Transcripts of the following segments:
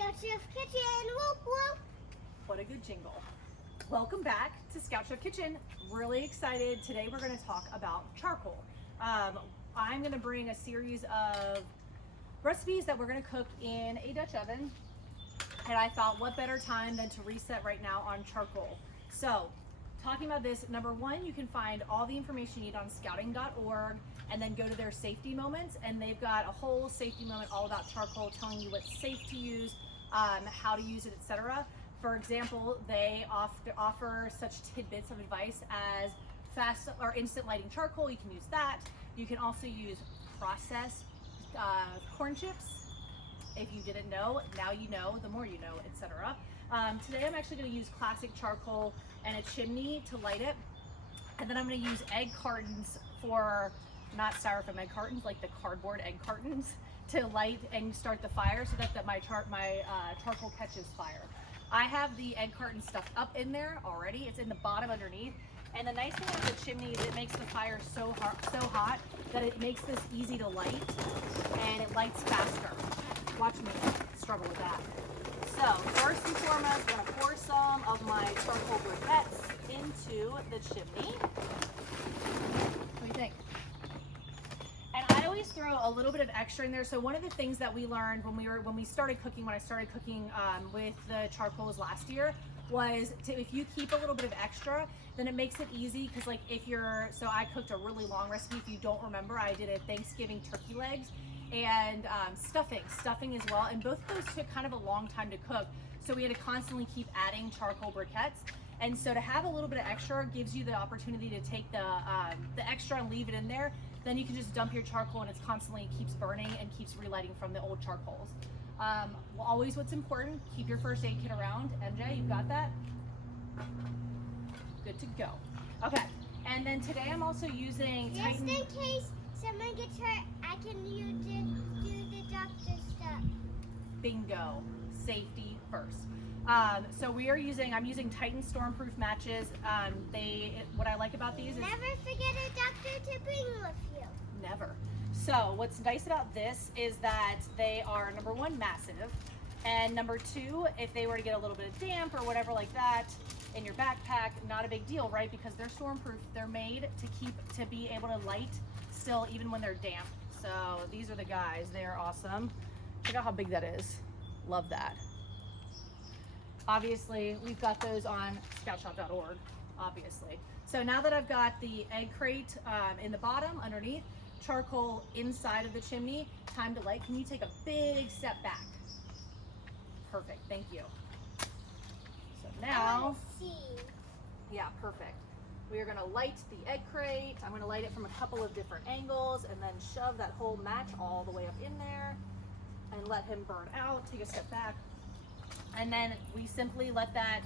Scout Chef Kitchen. Whoop whoop. What a good jingle. Welcome back to Scout Chef Kitchen. Really excited. Today we're going to talk about charcoal. I'm going to bring a series of recipes that we're going to cook in a Dutch oven. And I thought what better time than to reset right now on charcoal. So talking about this, number one, you can find all the information you need on scouting.org and then go to their safety moments, and they've got a whole safety moment all about charcoal, telling you what's safe to use, how to use it, etc. For example, they offer such tidbits of advice as fast or instant lighting charcoal. You can use that. You can also use processed corn chips. If you didn't know, now you know, the more you know, etc. Today I'm actually going to use classic charcoal and a chimney to light it. And then I'm going to use egg cartons for, not styrofoam egg cartons, like the cardboard egg cartons, to light and start the fire so that my charcoal catches fire. I have the egg carton stuffed up in there already. It's in the bottom underneath. And the nice thing about the chimney is it makes the fire so hot that it makes this easy to light, and it lights faster. Watch me struggle with that. So first and foremost, I'm going to pour some of my charcoal briquettes into the chimney. What do you think? And I always throw a little bit of extra in there. So one of the things that we learned when I started cooking with the charcoals last year was if you keep a little bit of extra, then it makes it easy. Because like so I cooked a really long recipe. If you don't remember, I did a Thanksgiving turkey legs and stuffing as well. And both of those took kind of a long time to cook. So we had to constantly keep adding charcoal briquettes. And so to have a little bit of extra gives you the opportunity to take the extra and leave it in there. Then you can just dump your charcoal and it's constantly keeps burning and keeps relighting from the old charcoals. Always what's important, keep your first aid kit around. MJ, you got that? Good to go. Okay, and then today I'm also using Just in case someone gets hurt, I can do the doctor stuff. Bingo, safety first. So I'm using Titan Stormproof matches. What I like about these is never forget a doctor to bring with you. Never. So what's nice about this is that they are, number one, massive, and number two, if they were to get a little bit of damp or whatever like that in your backpack, not a big deal, right? Because they're stormproof. They're made to be able to light still even when they're damp. So these are the guys. They are awesome. Check out how big that is. Love that. Obviously, we've got those on scoutshop.org, obviously. So now that I've got the egg crate in the bottom underneath, charcoal inside of the chimney, time to light. Can you take a big step back? Perfect, thank you. So now, yeah, perfect. We are gonna light the egg crate. I'm gonna light it from a couple of different angles and then shove that whole match all the way up in there and let him burn out. Take a step back. And then we simply let that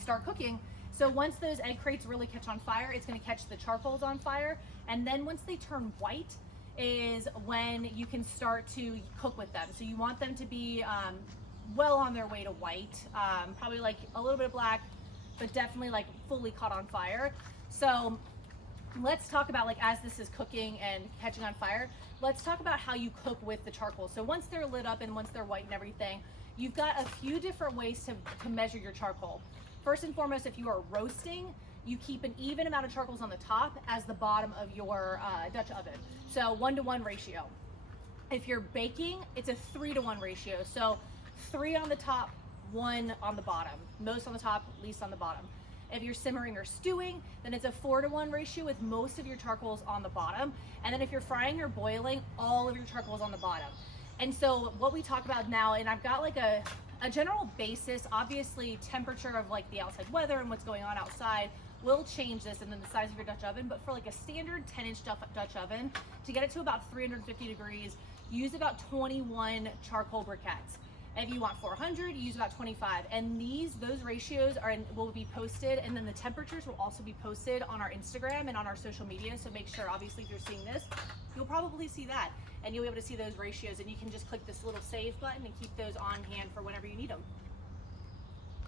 start cooking. So once those egg crates really catch on fire, it's gonna catch the charcoals on fire. And then once they turn white is when you can start to cook with them. So you want them to be well on their way to white, probably like a little bit of black, but definitely like fully caught on fire. So let's talk about, like, as this is cooking and catching on fire, let's talk about how you cook with the charcoal. So once they're lit up and once they're white and everything, you've got a few different ways to measure your charcoal. First and foremost, if you are roasting, you keep an even amount of charcoals on the top as the bottom of your Dutch oven. So 1-to-1 ratio. If you're baking, it's a 3-to-1 ratio. So 3 on the top, 1 on the bottom. Most on the top, least on the bottom. If you're simmering or stewing, then it's a 4-to-1 ratio with most of your charcoals on the bottom. And then if you're frying or boiling, all of your charcoals on the bottom. And so what we talk about now, and I've got like a general basis, obviously temperature of like the outside weather and what's going on outside will change this, and then the size of your Dutch oven. But for like a standard 10-inch Dutch oven, to get it to about 350 degrees, use about 21 charcoal briquettes. If you want 400, you use about 25. And those ratios will be posted, and then the temperatures will also be posted on our Instagram and on our social media. So make sure, obviously, if you're seeing this, you'll probably see that, and you'll be able to see those ratios, and you can just click this little save button and keep those on hand for whenever you need them.